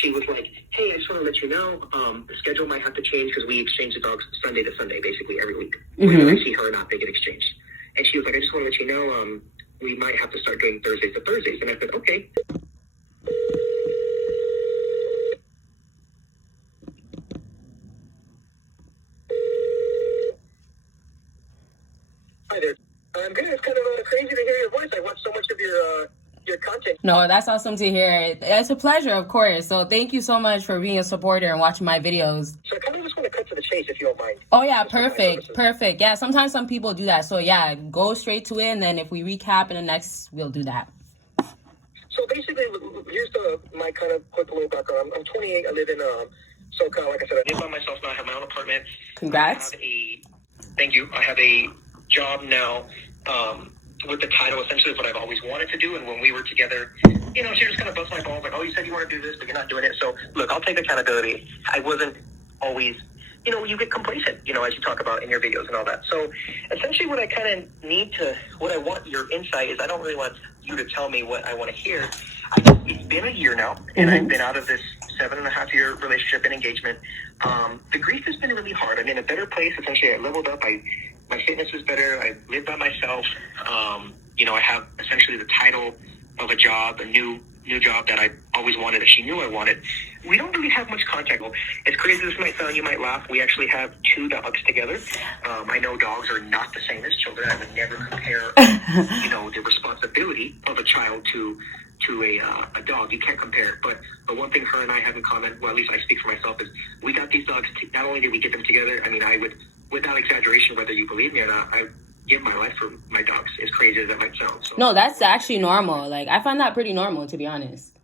she was like, hey, I just want to let you know, the schedule might have to change because we exchange the dogs Sunday to Sunday, basically every week. Whether I see her or not, they get exchanged. And she was like, I just want to let you know, we might have to start doing Thursdays to Thursdays. And I said, okay. Hi there. I'm good. It's kind of crazy to hear your voice. I watched so much of your content. No, that's awesome to hear. It's a pleasure, of course. So thank you so much for being a supporter and watching my videos. So I kind of just want to cut to the chase, if you don't mind. Oh, yeah, perfect. Yeah, sometimes some people do that. So, yeah, go straight to it, and then if we recap in the next, we'll do that. So basically, here's my kind of quick little background. I'm 28. I live in SoCal. Like I said, I live by myself now. I have my own apartment. Congrats. Thank you. I have a job now with the title essentially of what I've always wanted to do. And when we were together, she just kind of bust my balls like, oh, you said you want to do this, but you're not doing it. So look, I'll take accountability. I wasn't always, you get complacent, as you talk about in your videos and all that. So essentially what I kind of what I want your insight is, I don't really want you to tell me what I want to hear. It's been a year now, and I've been out of this 7.5-year relationship and engagement. The grief has been really hard. I'm in a better place. Essentially, I leveled up. My fitness is better. I live by myself. I have essentially the title of a job, a new job that I always wanted, that she knew I wanted. We don't really have much contact. As crazy as this might sound, you might laugh. We actually have 2 dogs together. I know dogs are not the same as children. I would never compare, the responsibility of a child to a dog. You can't compare it. But the one thing her and I have in common, well, at least I speak for myself, is we got these dogs. Not only did we get them together, I mean, I would, without exaggeration, whether you believe me or not, I give my life for my dogs, as crazy as that might sound. So, no, that's actually normal. Like, I find that pretty normal, to be honest.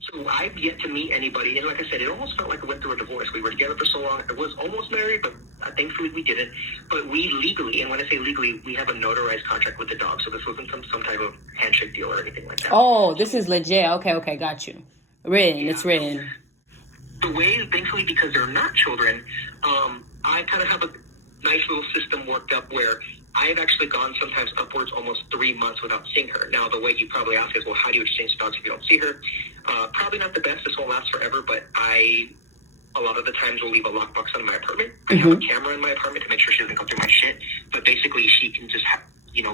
So I've yet to meet anybody, and like I said, it almost felt like I went through a divorce. We were together for so long. I was almost married, but thankfully we didn't. But we legally, and when I say legally, we have a notarized contract with the dog. So this wasn't some type of handshake deal or anything like that. Oh, this is legit. Okay, got you. It's written. The way, thankfully, because they're not children, I kind of have a nice little system worked up where I have actually gone sometimes upwards almost 3 months without seeing her. Now, the way you probably ask is, well, how do you exchange dogs if you don't see her? Probably not the best. This won't last forever, but a lot of the times will leave a lockbox on my apartment. I have a camera in my apartment to make sure she doesn't go through my shit. But basically, she can just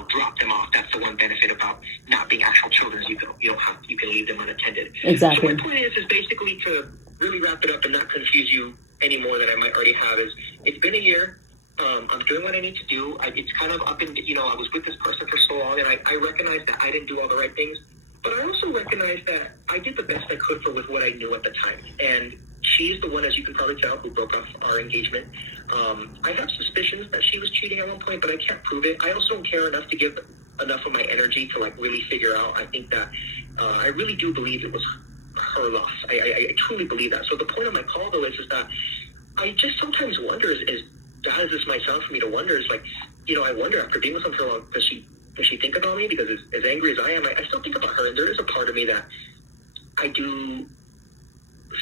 drop them off. That's the one benefit about not being actual children. You can leave them unattended. Exactly. So my point is basically to really wrap it up and not confuse you any more than I might already have. It's been a year. I'm doing what I need to do. It's kind of up in, I was with this person for so long, and I recognize that I didn't do all the right things, but I also recognize that I did the best I could with what I knew at the time. And she's the one, as you can probably tell, who broke off our engagement. I have suspicions that she was cheating at one point, but I can't prove it. I also don't care enough to give enough of my energy to really figure out. I think that I really do believe it was her loss. I truly believe that. So the point of my call, though, is that I just sometimes wonder, as bad as this might sound for me to wonder, is I wonder, after being with her for long, does she think about me? Because as angry as I am, I still think about her, and there is a part of me that I do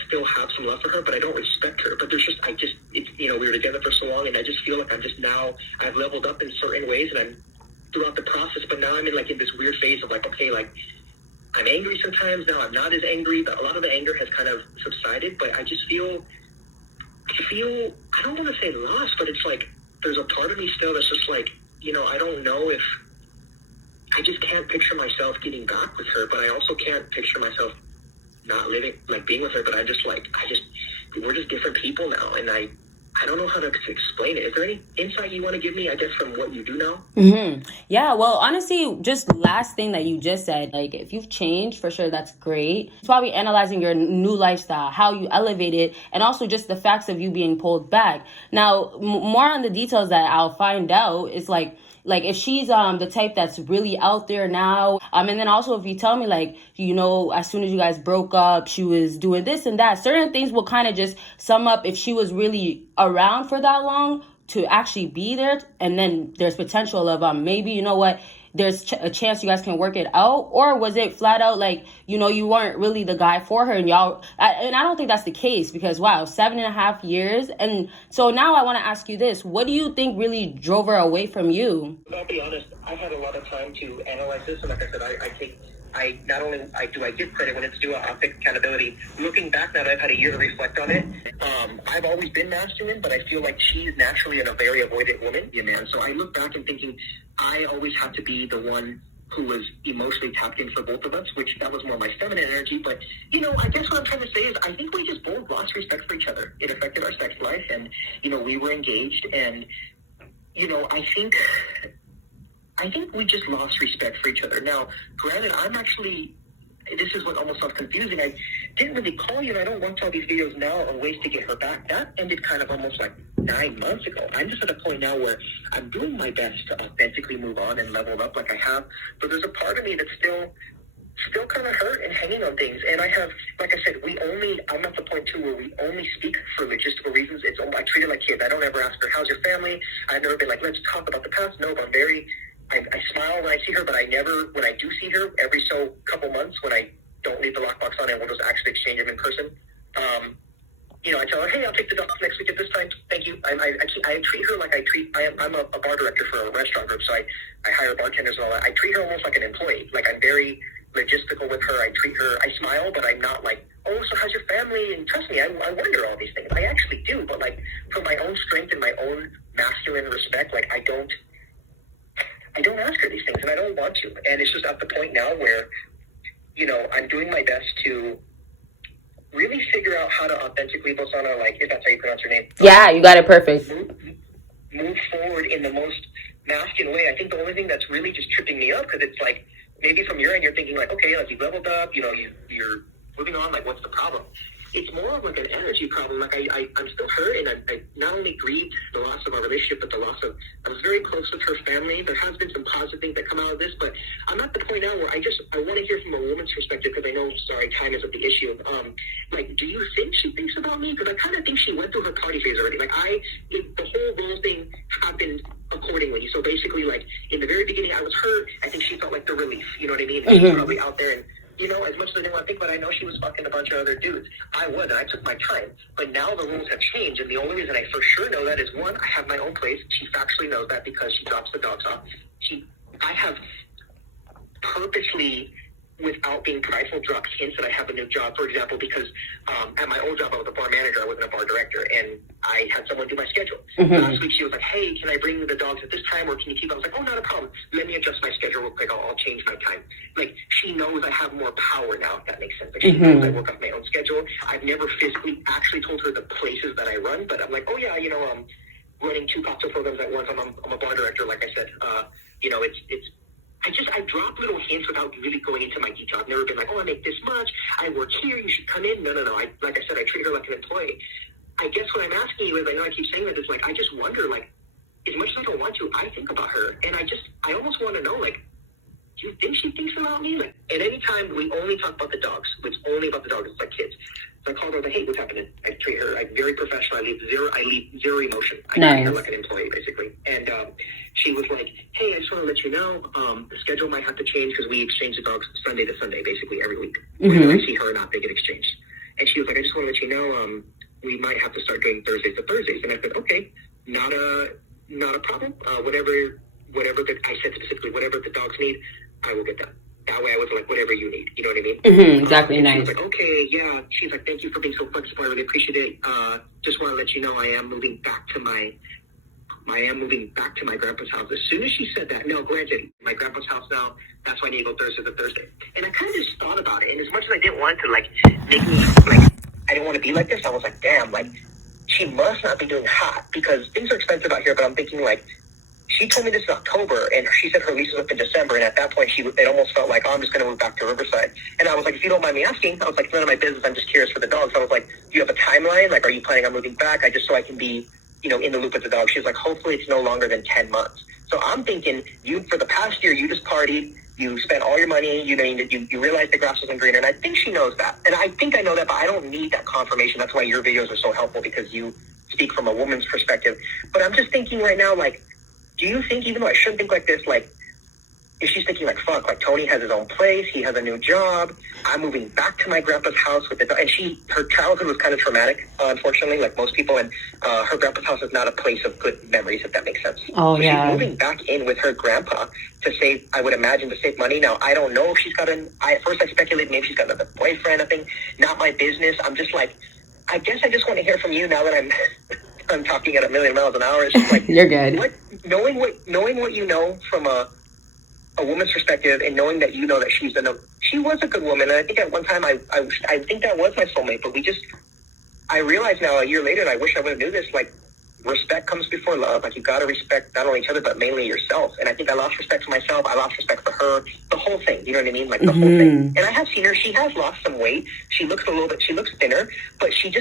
still have some love for her, but I don't respect her. But we were together for so long, and I just feel like I've leveled up in certain ways, and I'm throughout the process, but now I'm in this weird phase of I'm angry sometimes, now I'm not as angry, but a lot of the anger has kind of subsided, but I just feel, I don't want to say lost, but it's there's a part of me still that's just I don't know if, I just can't picture myself getting back with her, but I also can't picture myself not living, being with her, but we're just different people now, and I don't know how to explain it. Is there any insight you want to give me, I guess, from what you do now? Yeah, well, honestly, just last thing that you just said, if you've changed, for sure, that's great. It's probably analyzing your new lifestyle, how you elevated, and also just the facts of you being pulled back. Now, more on the details that I'll find out is if she's the type that's really out there now, and then also if you tell me as soon as you guys broke up, she was doing this and that, certain things will kind of just sum up if she was really around for that long to actually be there, and then there's potential of maybe, there's a chance you guys can work it out, or was it flat out you weren't really the guy for her, and I don't think that's the case, because wow, 7.5 years. And so now I want to ask you this: what do you think really drove her away from you? I'll be honest, I had a lot of time to analyze this, and like I said, I take I give credit when it's due, I'll take accountability. Looking back now that I've had a year to reflect on it, I've always been masculine, but I feel like she's naturally a very avoidant woman, So I look back and thinking I always have to be the one who was emotionally tapped in for both of us, which that was more my feminine energy. But, I guess what I'm trying to say is I think we just both lost respect for each other. It affected our sex life, and, we were engaged, and, I think we just lost respect for each other. Now, granted, this is what almost sounds confusing. I didn't really call you, and I don't watch all these videos now on ways to get her back. That ended kind of almost like 9 months ago. I'm just at a point now where I'm doing my best to authentically move on and level up like I have, but there's a part of me that's still kind of hurt and hanging on things. And I have, like I said, I'm at the point too where we only speak for logistical reasons. I treat her like kids. I don't ever ask her, how's your family? I've never been like, let's talk about the past. No, but I smile when I see her, but when I do see her, every so couple months, when I don't leave the lockbox on and we'll just actually exchange them in person, I tell her, hey, I'll take the dogs next week at this time. Thank you. I treat her like I'm a bar director for a restaurant group, so I hire bartenders and all that. I treat her almost like an employee. Like, I'm very logistical with her. I treat her, I smile, but I'm not like, oh, so how's your family? And trust me, I wonder all these things. I actually do, but like, for my own strength and my own masculine respect, like, I don't ask her these things, and I don't want to. And it's just at the point now where, I'm doing my best to really figure out how to authentically, BBossArmy, like, if that's how you pronounce your name. Yeah, you got it perfect. Move forward in the most masculine way. I think the only thing that's really just tripping me up, because it's like, maybe from your end, you're thinking like, okay, like, you leveled up, you're moving on, like, what's the problem? It's more of like an energy problem. Like, I'm still hurt, and I not only grieved the loss of our relationship, but the loss of, I was very close with her family. There has been some positive things that come out of this, but I'm at the point now where I want to hear from a woman's perspective, because I know, time isn't the issue. Like, do you think she thinks about me? Because I kind of think she went through her party phase already. Like, the whole role thing happened accordingly. So basically, like, in the very beginning, I was hurt. I think she felt like the relief. You know what I mean? Mm-hmm. She was probably out there, and as much as I didn't want to think about it, I know she was fucking a bunch of other dudes. I was, and I took my time. But now the rules have changed, and the only reason I for sure know that is, one, I have my own place. She factually knows that because she drops the dogs off. I have purposely, without being prideful, dropped hints that I have a new job. For example, because at my old job, I was a bar manager. I wasn't a bar director, and I had someone do my schedule. Mm-hmm. Last week, she was like, hey, can I bring the dogs at this time, or can you keep? I was like, oh, not a problem. Let me adjust my schedule real quick. I'll change my time. Like, she knows I have more power now, if that makes sense. Like, she knows I work off my own schedule. I've never physically actually told her the places that I run, but I'm like, oh, yeah, I'm running 2 cocktail programs at once. I'm a bar director, like I said. I drop little hints without really going into my detail. I've never been like, oh, I make this much. I work here. You should come in. No. Like I said, I treat her like an employee. I guess what I'm asking you is, I know I keep saying that, is like, I just wonder, like, as much as I don't want to, I think about her. And I almost want to know, like, do you think she thinks about me? Like, at any time, we only talk about the dogs. It's only about the dogs. It's like kids. So I called her, like, hey, what's happening? I treat her like very professional. I leave zero emotion. I treat her like an employee, basically. And she was like, hey, I just want to let you know, the schedule might have to change because we exchange the dogs Sunday to Sunday, basically, every week. Mm-hmm. Whether I see her or not, they get exchanged. And she was like, I just want to let you know, we might have to start doing Thursdays to Thursdays. And I said, okay, not a problem. Whatever I said specifically, whatever the dogs need, I will get that. That way I was like, whatever you need. You know what I mean? Mm-hmm, exactly. Nice. She was like, okay, yeah. She's like, thank you for being so flexible. I really appreciate it. Just want to let you know I am moving back to my grandpa's house. As soon as she said that, now granted, my grandpa's house now, that's why I need to go Thursday to Thursday. And I kind of just thought about it. And as much as I didn't want to, like, make me, like, I didn't want to be like this, I was like, damn, like, she must not be doing hot because things are expensive out here. But I'm thinking, like, she told me this in October, and she said her lease was up in December, and at that point, it almost felt like, oh, I'm just going to move back to Riverside. And I was like, if you don't mind me asking, I was like, it's none of my business. I'm just curious for the dogs. I was like, do you have a timeline? Like, are you planning on moving back? So I can be, in the loop with the dog. She was like, hopefully it's no longer than 10 months. So I'm thinking, for the past year, you just partied, you spent all your money, you realized the grass wasn't greener, and I think she knows that. And I think I know that, but I don't need that confirmation. That's why your videos are so helpful, because you speak from a woman's perspective. But I'm just thinking right now, like, do you think, even though I shouldn't think like this, like, if she's thinking like, fuck, like Tony has his own place, he has a new job, I'm moving back to my grandpa's house with it. And her childhood was kind of traumatic, unfortunately, like most people. And her grandpa's house is not a place of good memories, if that makes sense. Oh, so yeah. she's moving back in with her grandpa to save, I would imagine, to save money. Now, I don't know if she's got at first I speculated maybe she's got another boyfriend, I think, not my business. I'm just like, I guess I just want to hear from you now that I'm talking at 1,000,000 miles an hour. It's just like, you're good. Knowing what you know from a woman's perspective, and knowing that you know that she was a good woman, and I think at one time I think that was my soulmate, but I realize now a year later, and I wish I would have knew this, like, respect comes before love. Like, you got to respect not only each other, but mainly yourself. And I think I lost respect for myself. I lost respect for her, the whole thing. You know what I mean? Like, the whole thing. And I have seen her. She has lost some weight. She looks thinner, but she's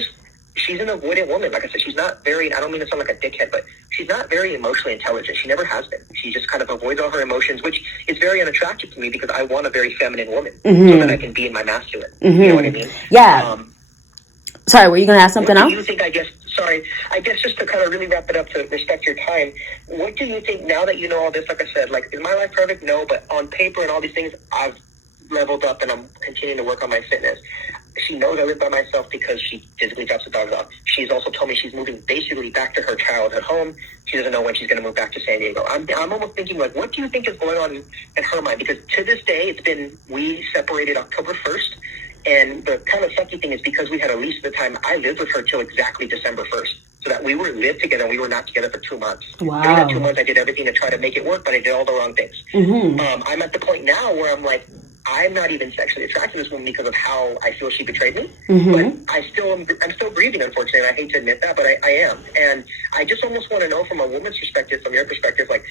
an avoidant woman. Like I said, she's not very, I don't mean to sound like a dickhead, but she's not very emotionally intelligent. She never has been. She just kind of avoids all her emotions, which is very unattractive to me because I want a very feminine woman so that I can be in my masculine. You know what I mean? Yeah. Sorry, were you going to ask something else? What do you think, I guess just to kind of really wrap it up, to respect your time, what do you think now that you know all this? Like I said, like, is my life perfect? No, but on paper and all these things, I've leveled up and I'm continuing to work on my fitness. She knows I live by myself because she physically drops the dogs off. She's also told me she's moving basically back to her childhood home. She doesn't know when she's going to move back to San Diego. I'm almost thinking, like, what do you think is going on in her mind? Because to this day, we separated October 1st. And the kind of sucky thing is because we had a lease at the time, I lived with her till exactly December 1st. So that we lived together, we were not together for 2 months. Wow. During that 2 months, I did everything to try to make it work, but I did all the wrong things. I'm at the point now where I'm like, I'm not even sexually attracted to this woman because of how I feel she betrayed me. But I'm still grieving, unfortunately, and I hate to admit that, but I am. And I just almost want to know from a woman's perspective, from your perspective, like,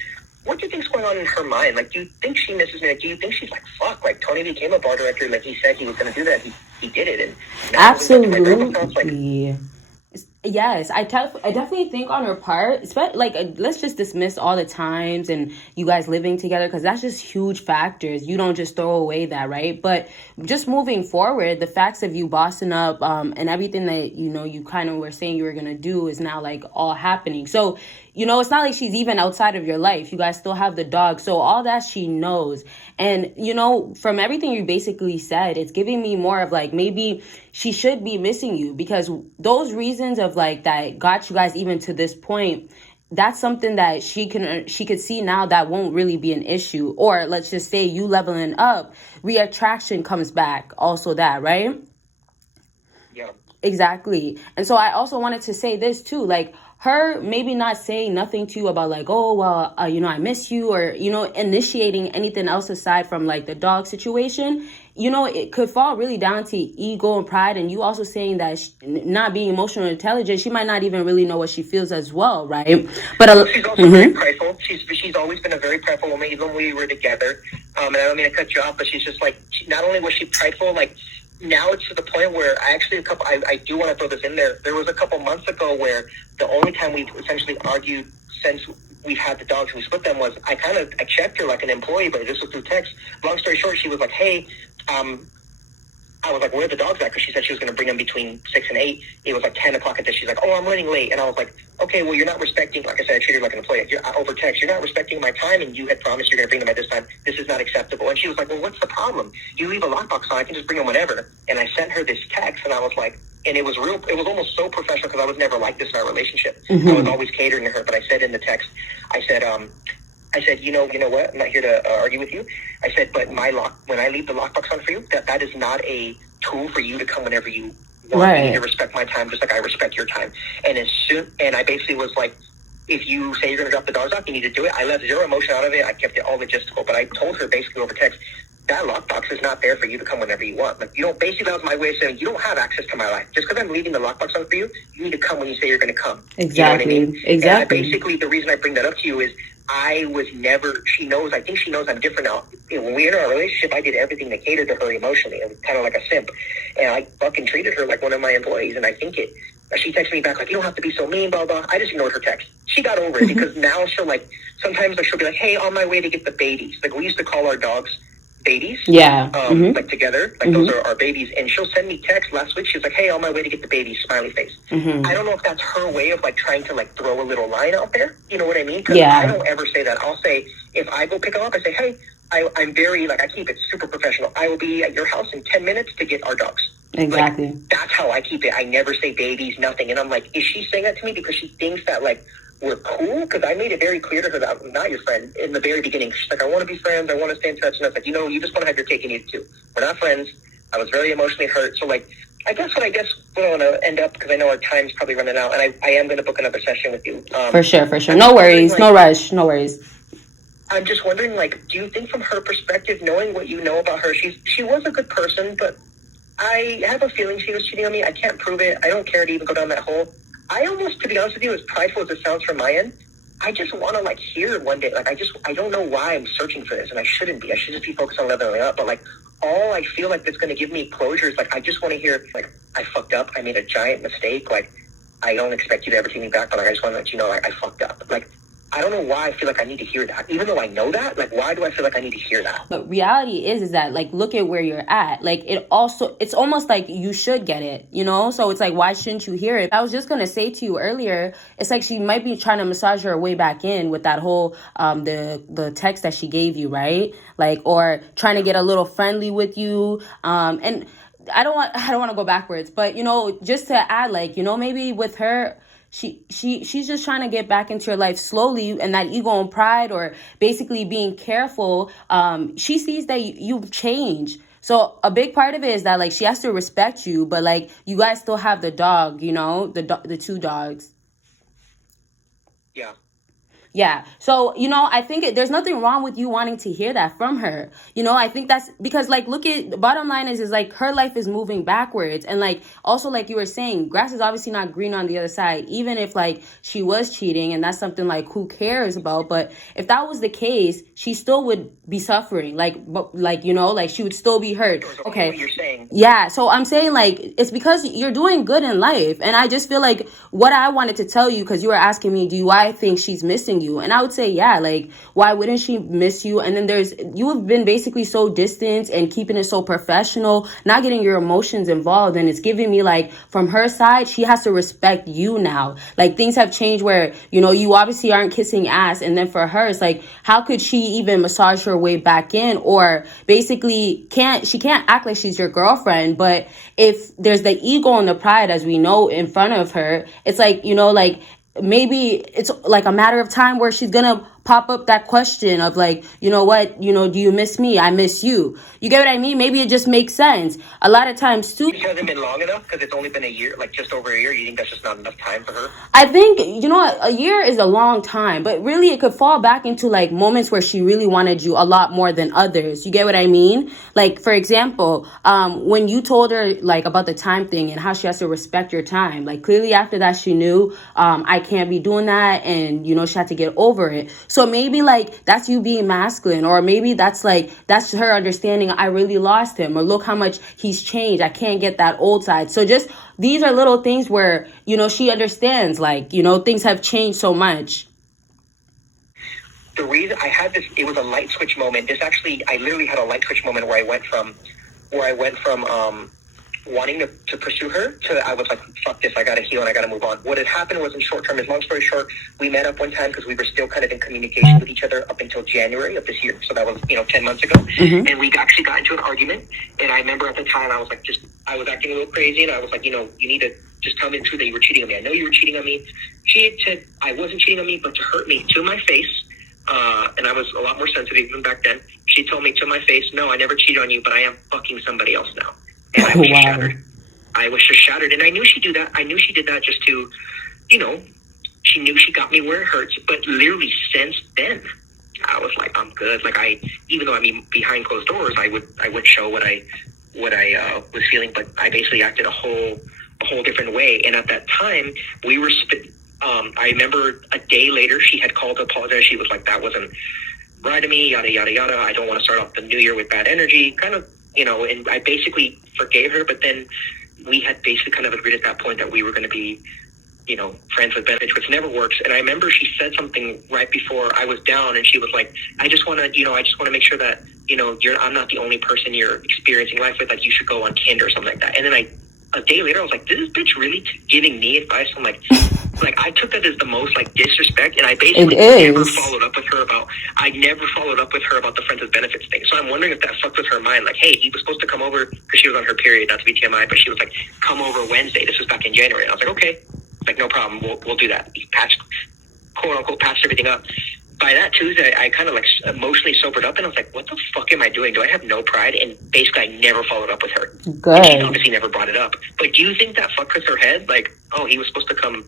what do you think's going on in her mind? Like, do you think she misses me? Like, do you think she's like, fuck, like, Tony became a bar director, like he said he was going to do that. He did it. And now absolutely. Yes, I definitely think on her part, like, let's just dismiss all the times and you guys living together, because that's just huge factors. You don't just throw away that, right? But just moving forward, the facts of you bossing up and everything that, you kind of were saying you were going to do is now, like, all happening. So, it's not like she's even outside of your life. You guys still have the dog. So all that she knows. And, from everything you basically said, it's giving me more of, like, maybe she should be missing you, because those reasons of, like, that got you guys even to this point, that's something that she could see now that won't really be an issue. Or let's just say you leveling up, reattraction comes back. Also that, right? Yeah. Exactly. And so I also wanted to say this too, like, her maybe not saying nothing to you about, like, oh, well, I miss you, or, initiating anything else aside from, like, the dog situation, it could fall really down to ego and pride. And you also saying that not being emotionally intelligent, she might not even really know what she feels as well, right? But she's also very prideful. She's always been a very prideful woman, even when we were together. And I don't mean to cut you off, but she's just like, not only was she prideful, like, now it's to the point where I do want to throw this in there. There was a couple months ago where the only time we've essentially argued since we've had the dogs and we split them was I checked her like an employee, but this was through text. Long story short, she was like, hey, I was like, where are the dogs at? Because she said she was going to bring them between 6 and 8. It was like 10 o'clock at this. She's like, oh, I'm running late. And I was like, okay, well, you're not respecting, like I said, I treated her like an employee. You're over text. You're not respecting my time, and you had promised you're going to bring them at this time. This is not acceptable. And she was like, well, what's the problem? You leave a lockbox on. I can just bring them whenever. And I sent her this text, and I was like, and it was almost so professional because I was never like this in our relationship. I was always catering to her. But I said in the text, I said, you know what? I'm not here to argue with you. I said, but when I leave the lockbox on for you, that is not a tool for you to come whenever you want. Right. You need to respect my time just like I respect your time. And I basically was like, if you say you're going to drop the dogs off, you need to do it. I left zero emotion out of it. I kept it all logistical. But I told her basically over text, that lockbox is not there for you to come whenever you want. Like, basically that was my way of saying, you don't have access to my life. Just because I'm leaving the lockbox on for you, you need to come when you say you're going to come. Exactly. You know what I mean? Exactly. And basically the reason I bring that up to you is I think she knows I'm different now. When we entered our relationship, I did everything to cater to her emotionally. I was kind of like a simp. And I fucking treated her like one of my employees. And I think she texted me back like, you don't have to be so mean, blah, blah. I just ignored her text. She got over it because now sometimes she'll be like, hey, on my way to get the babies. Like, we used to call our dogs babies. Yeah. Like together. Like those are our babies. And she'll send me text last week. She was like, hey, on my way to get the babies, smiley face. I don't know if that's her way of like trying to like throw a little line out there. You know what I mean? Because I don't ever say that. I'll say, if I go pick them up, I say, hey, I'm very, like, I keep it super professional. I will be at your house in 10 minutes to get our dogs. Exactly. Like, that's how I keep it. I never say babies, nothing. And I'm like, is she saying that to me because she thinks that, like, we're cool? Because I made it very clear to her that I'm not your friend in the very beginning. She's like, I want to be friends. I want to stay in touch. And I was like, you just want to have your cake and eat it too. We're not friends. I was very emotionally hurt. So, like, I guess we want to end up, because I know our time's probably running out, and I am going to book another session with you. For sure. No worries. No rush. No worries. I'm just wondering, like, do you think from her perspective, knowing what you know about her, she was a good person, but I have a feeling she was cheating on me. I can't prove it. I don't care to even go down that hole. I almost, to be honest with you, as prideful as it sounds from my end, I just want to, like, hear it one day. Like, I don't know why I'm searching for this, and I shouldn't be. I should just be focused on leveling up. But, like, all I feel like that's going to give me closure is, like, I just want to hear, like, I fucked up. I made a giant mistake. Like, I don't expect you to ever take me back, but, like, I just want to let you know, like, I fucked up. Like, I don't know why I feel like I need to hear that. Even though I know that, like, why do I feel like I need to hear that? But reality is that, like, look at where you're at. Like, it's almost like you should get it, you know? So it's like, why shouldn't you hear it? I was just going to say to you earlier, it's like she might be trying to massage her way back in with that whole, the text that she gave you, right? Like, or trying to get a little friendly with you. And I don't want to go backwards, but, you know, just to add, like, you know, maybe with her, she's just trying to get back into your life slowly, and that ego and pride, or basically being careful, she sees that you've changed. So a big part of it is that, like, she has to respect you, but, like, you guys still have the dog, you know, the two dogs. Yeah. Yeah. So, you know, I think there's nothing wrong with you wanting to hear that from her. You know, I think that's because, like, look at the bottom line is like her life is moving backwards. And, like, also, like you were saying, grass is obviously not green on the other side, even if, like, she was cheating, and that's something, like, who cares about. But if that was the case, she still would be suffering. Like, you know, like, she would still be hurt. Okay. What you're saying. Yeah. So I'm saying, like, it's because you're doing good in life. And I just feel like what I wanted to tell you, because you were asking me, do I think she's missing you? And I would say, yeah, like, why wouldn't she miss you? And then you have been basically so distant and keeping it so professional, not getting your emotions involved. And it's giving me, like, from her side, she has to respect you now. Like, things have changed where, you know, you obviously aren't kissing ass. And then for her, it's like, how could she even massage her way back in? Or basically she can't act like she's your girlfriend. But if there's the ego and the pride, as we know, in front of her, it's like, you know, like, maybe it's like a matter of time where she's gonna pop up that question of, like, you know what, you know, do you miss me? I miss you. You get what I mean? Maybe it just makes sense. A lot of times too. It hasn't been long enough because it's only been a year, like just over a year. You think that's just not enough time for her? I think, you know what, a year is a long time, but really it could fall back into, like, moments where she really wanted you a lot more than others. You get what I mean? Like, for example, when you told her, like, about the time thing and how she has to respect your time, like, clearly after that she knew, I can't be doing that, and, you know, she had to get over it. So maybe, like, that's you being masculine, or maybe that's her understanding, I really lost him, or look how much he's changed. I can't get that old side. So just, these are little things where, you know, she understands, like, you know, things have changed so much. The reason I had this, it was a light switch moment. I literally had a light switch moment where I went from wanting to pursue her to, I was like, fuck this, I gotta heal and I gotta move on. What had happened was, in short term, long story short, we met up one time because we were still kind of in communication with each other up until January of this year. So that was, 10 months ago. Mm-hmm. And we actually got into an argument. And I remember at the time, I was like, I was acting a little crazy, and I was like, you need to just tell me the truth that you were cheating on me. I know you were cheating on me. She had said I wasn't cheating on me, but to hurt me to my face. And I was a lot more sensitive even back then. She told me to my face, no, I never cheated on you, but I am fucking somebody else now. And I was just shattered. I was just shattered. And I knew she did that. I knew she did that just to, she knew she got me where it hurts. But literally since then, I was like, I'm good. Like, even though behind closed doors, I would show what I was feeling, but I basically acted a whole different way. And at that time, we were I remember a day later, she had called to apologize. She was like, that wasn't right of me, yada, yada, yada. I don't want to start off the new year with bad energy, kind of, and I basically forgave her. But then we had basically kind of agreed at that point that we were going to be, friends with benefits, which never works. And I remember she said something right before I was down, and she was like, I just want to make sure that, I'm not the only person you're experiencing life with, like, you should go on Tinder or something like that. And then a day later, I was like, this bitch really giving me advice? I'm like I took that as the most like disrespect, and I basically never followed up with her about. I never followed up with her about the friends with benefits thing. So I'm wondering if that fucked with her mind. Like, hey, he was supposed to come over because she was on her period, not to be TMI, but she was like, come over Wednesday. This was back in January. And I was like, okay, like no problem, we'll do that. He patched, quote unquote, patched everything up. By that Tuesday, I kind of like emotionally sobered up, and I was like, what the fuck am I doing? Do I have no pride? And basically, I never followed up with her. Good. And she obviously never brought it up. But do you think that fucked with her head? Like, oh, he was supposed to come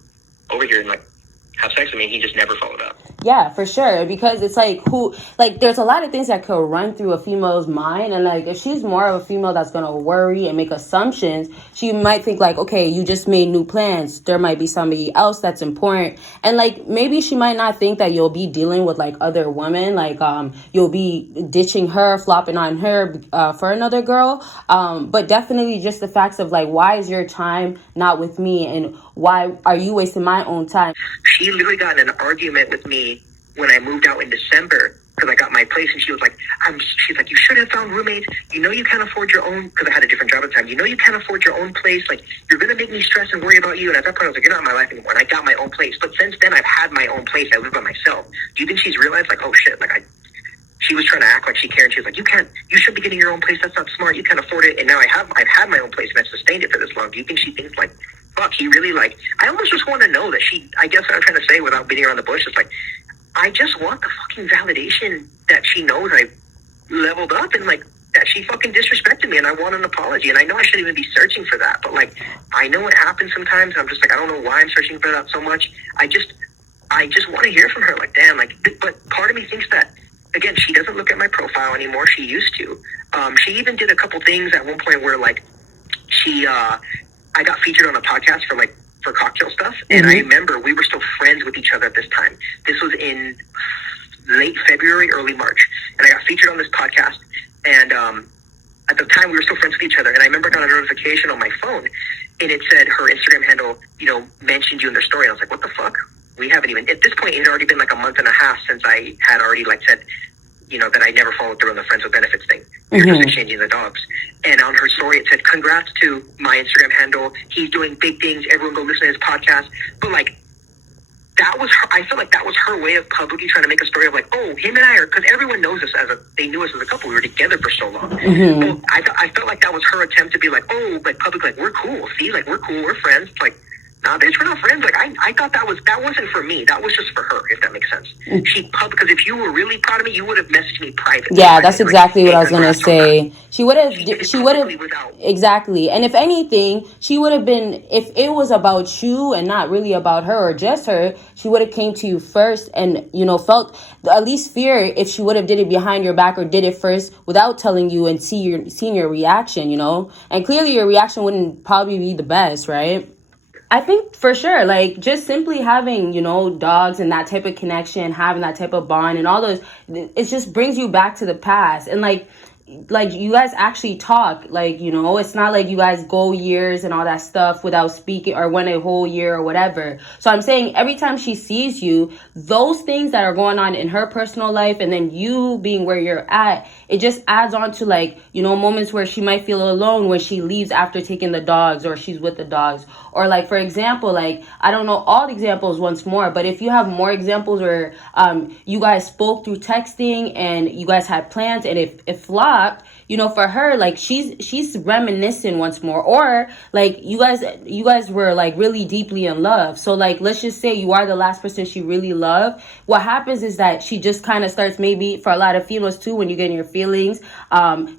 over here and like have sex with me, and he just never followed up. Yeah, for sure. Because it's like there's a lot of things that could run through a female's mind. And like, if she's more of a female that's going to worry and make assumptions, she might think like, okay, you just made new plans. There might be somebody else that's important. And like, maybe she might not think that you'll be dealing with like other women. Like, you'll be ditching her, flopping on her, for another girl. But definitely just the facts of like, why is your time not with me? And why are you wasting my own time? She literally got in an argument with me when I moved out in December because I got my place, and she was like, she's like, you should have found roommates. You know you can't afford your own, because I had a different job at the time. You know you can't afford your own place. Like, you're going to make me stress and worry about you. And at that point, I was like, you're not in my life anymore. And I got my own place. But since then, I've had my own place. I live by myself. Do you think she's realized, like, oh, shit, like, she was trying to act like she cared. She was like, you should be getting your own place. That's not smart. You can't afford it. And now I've had my own place, and I've sustained it for this long. Do you think she thinks, like, fuck, he really, like, I almost just want to know that I guess what I'm trying to say without beating around the bush is, like, I just want the fucking validation that she knows I leveled up, and, like, that she fucking disrespected me, and I want an apology. And I know I shouldn't even be searching for that, but, like, I know it happens sometimes, and I'm just like, I don't know why I'm searching for that so much. I just want to hear from her, like, damn, like, but part of me thinks that, again, she doesn't look at my profile anymore. She used to. She even did a couple things at one point where, like, I got featured on a podcast for cocktail stuff, and I remember we were still friends with each other at this time. This was in late February, early March, and I got featured on this podcast, and at the time we were still friends with each other, and I remember I got a notification on my phone, and it said her Instagram handle, mentioned you in their story. I was like, what the fuck? We haven't even, at this point, it had already been like a month and a half since I had already like said, that I never followed through on the friends with benefits thing. We were just exchanging the dogs. And on her story, it said, congrats to my Instagram handle. He's doing big things. Everyone go listen to his podcast. But like, that was her, I felt like that was her way of publicly trying to make a story of like, oh, him and I are, because everyone knows us they knew us as a couple. We were together for so long. So I felt like that was her attempt to be like, oh, like public, like we're cool. See, like we're cool. We're friends. Like, nah, bitch, we're not friends. Like, I thought that wasn't for me. That was just for her, if that makes sense. Because if you were really proud of me, you would have messaged me privately. Yeah, that's exactly what I was going to say. She would have, exactly. And if anything, she would have been, if it was about you and not really about her or just her, she would have came to you first and, felt at least fear if she would have did it behind your back or did it first without telling you and seeing your reaction, And clearly your reaction wouldn't probably be the best, right? I think for sure, like just simply having, dogs and that type of connection, having that type of bond and all those, it just brings you back to the past. And like you guys actually talk, it's not like you guys go years and all that stuff without speaking or went a whole year or whatever. So I'm saying every time she sees you, those things that are going on in her personal life and then you being where you're at, it just adds on to moments where she might feel alone when she leaves after taking the dogs or she's with the dogs. Or for example, I don't know all the examples once more, but if you have more examples where you guys spoke through texting and you guys had plans and it flopped, for her, she's reminiscing once more, or you guys were really deeply in love. So let's just say you are the last person she really loved. What happens is that she just kind of starts, maybe for a lot of females too, when you get in your feelings,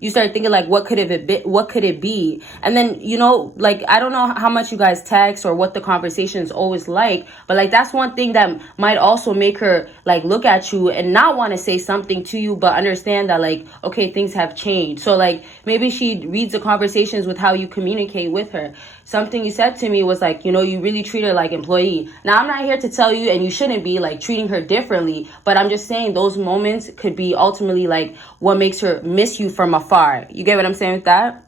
you start thinking what could it be? And then, I don't know how much you guys text or what the conversation is always like, but that's one thing that might also make her look at you and not want to say something to you, but understand that okay, things have changed. So maybe she reads the conversations with how you communicate with her. Something you said to me was you really treat her like employee. Now I'm not here to tell you, and you shouldn't be treating her differently, but I'm just saying those moments could be ultimately what makes her miss you from afar. You get what I'm saying with that?